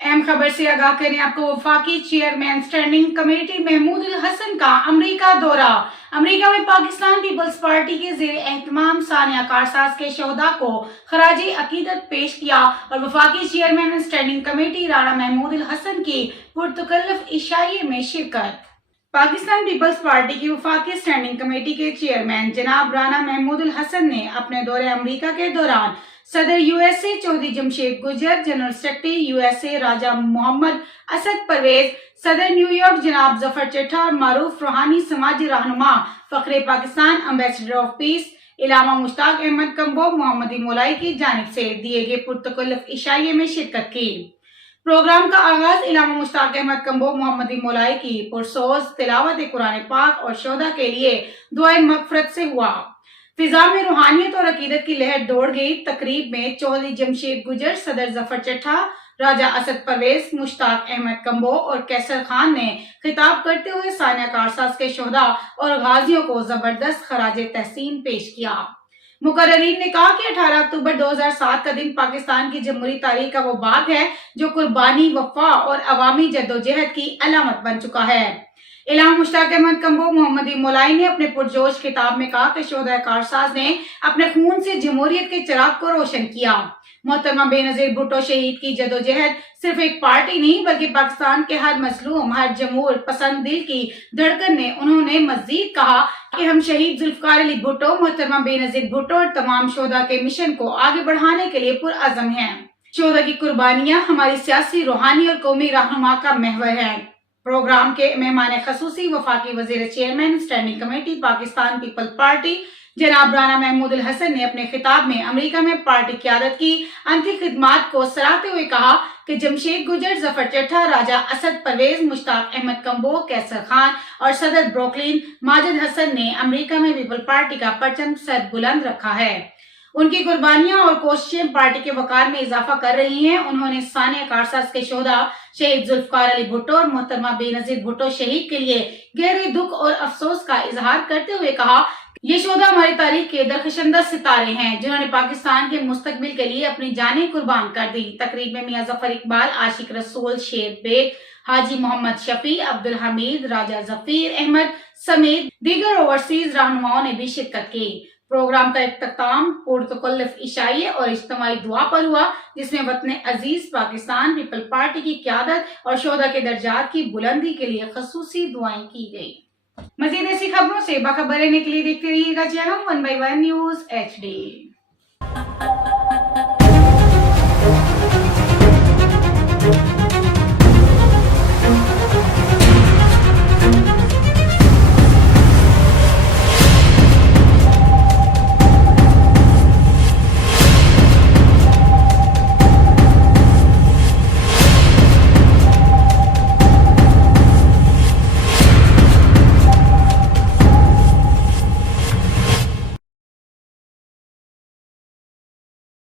अहम खबर से आगाह करें आपको। वफाकी chairman standing committee Mahmood Al Hasan का अमेरिका दौरा। अमेरिका में पाकिस्तान पीपल्स पार्टी के ज़ेरे एहतमाम सानिया कारसाज के शोहदा को खराजे अकीदत पेश किया और वफाकी chairman standing committee Rana Mahmood Al Hasan की पुरतकल्लुफ इशाइये में शिरकत। पाकिस्तान पीपल्स पार्टी की वफाकी स्टैंडिंग कमेटी के चेयरमैन जनाब राणा महमूद अल हसन ने अपने दौरे अमेरिका के दौरान सदर यूएसए चौधरी जमशेद गुजर, जनरल सेक्रेटरी यूएसए राजा मोहम्मद असद परवेज, सदर न्यूयॉर्क जनाब जफर चट्टा और मारूफ रूहानी समाजी रहनुमा फखरे पाकिस्तान एम्बेसडर ऑफ पीस इलामा मुश्ताक अहमद कंबो मोहम्मदी मौलाई की जानिब से दिए गए पुरतकल्लुफ इशाइये में शिरकत की। प्रोग्राम का आगाज इलामा मुश्ताक अहमद कंबो मोहम्मदी मौलाई की पुरसोज तिलावत कुरान पाक और शोहदा के लिए दुआए मगफरत से हुआ। फिजा में रूहानियत और अकीदत की लहर दौड़ गई। तकरीब में चौधरी जमशेद गुजर, सदर जफर चट्टा, राजा असद परवेज, मुश्ताक अहमद कंबो और कैसर खान ने खिताब करते हुए सानिया कारसाज के शोहदा और गाजियों को जबरदस्त खराजे तहसीन पेश किया। मुकर्रीन ने कहा कि 18 अक्टूबर 2007 का दिन पाकिस्तान की जमहूरी तारीख का वो बाग है जो कुर्बानी, वफा और अवामी जद्दोजहद की अलामत बन चुका है। इलामा मुश्ताक अहमद कंबो मोहम्मदी मौलाई ने अपने पुरजोश खिताब में कहा कि शोहदा कारसाज ने अपने खून से जमहूरियत के चिराग को रोशन किया। मोहतरमा बेनजीर भुट्टो शहीद की जदोजहद सिर्फ एक पार्टी नहीं बल्कि पाकिस्तान के हर मजलूम, हर जमहूर पसंद दिल की धड़कन ने। उन्होंने मजीद कहा कि हम शहीद जुल्फकार अली भुट्टो, मोहतरमा बेनजीर भुट्टो और तमाम शोहदा के मिशन को आगे बढ़ाने के लिए पुरअज़म हैं। शोहदा की कुर्बानियां हमारी सियासी, रूहानी और कौमी रहनुमा का महवर है। प्रोग्राम के मेहमान खसूसी वफाकी वजीर chairman standing committee Pakistan people party जनाब राणा महमूद अल हसन ने अपने खिताब में अमेरिका में पार्टी क़यादत की अंतिम खिदमात को सराहते हुए कहा कि जमशेद गुजर, जफर चट्टा, राजा असद परवेज, मुश्ताक अहमद कंबो, कैसर खान और सदर ब्रुकलिन माजिद हसन ने अमेरिका में पीपल पार्टी का परचम सर बुलंद रखा है। उनकी कुर्बानियां और कोशिशें पार्टी के वकार में इजाफा कर रही हैं। उन्होंने सानिया कारसाज के शोहदा शहीद जुल्फकार अली भुट्टो और मोहतरमा बेनजीर भुट्टो शहीद के लिए गहरे दुख और अफसोस का इजहार करते हुए कहा, ये शोहदा हमारी तारीख के दरखशंदा सितारे हैं जिन्होंने पाकिस्तान के मुस्तकबिल के लिए अपनी जानें कुर्बान कर दी। तकरीब में मियां जफर इकबाल, आशिक रसूल, शेर बेग, हाजी मोहम्मद शफी, अब्दुल हमीद, राजा जफीर अहमद समेत दीगर ओवरसीज रहनुमाओं ने भी शिरकत की। प्रोग्राम का इख्तिताम पुरतकल्लुफ इशाइये और इज्तिमाई दुआ पर हुआ जिसमें वतन अजीज पाकिस्तान पीपल पार्टी की क़यादत और शोहदा के दर्जात की बुलंदी के लिए खसूसी दुआएं की गई। मजीद ऐसी खबरों से बाखबर रहने के लिए देखते रहिएगा चैनल 1/1 न्यूज़ HD।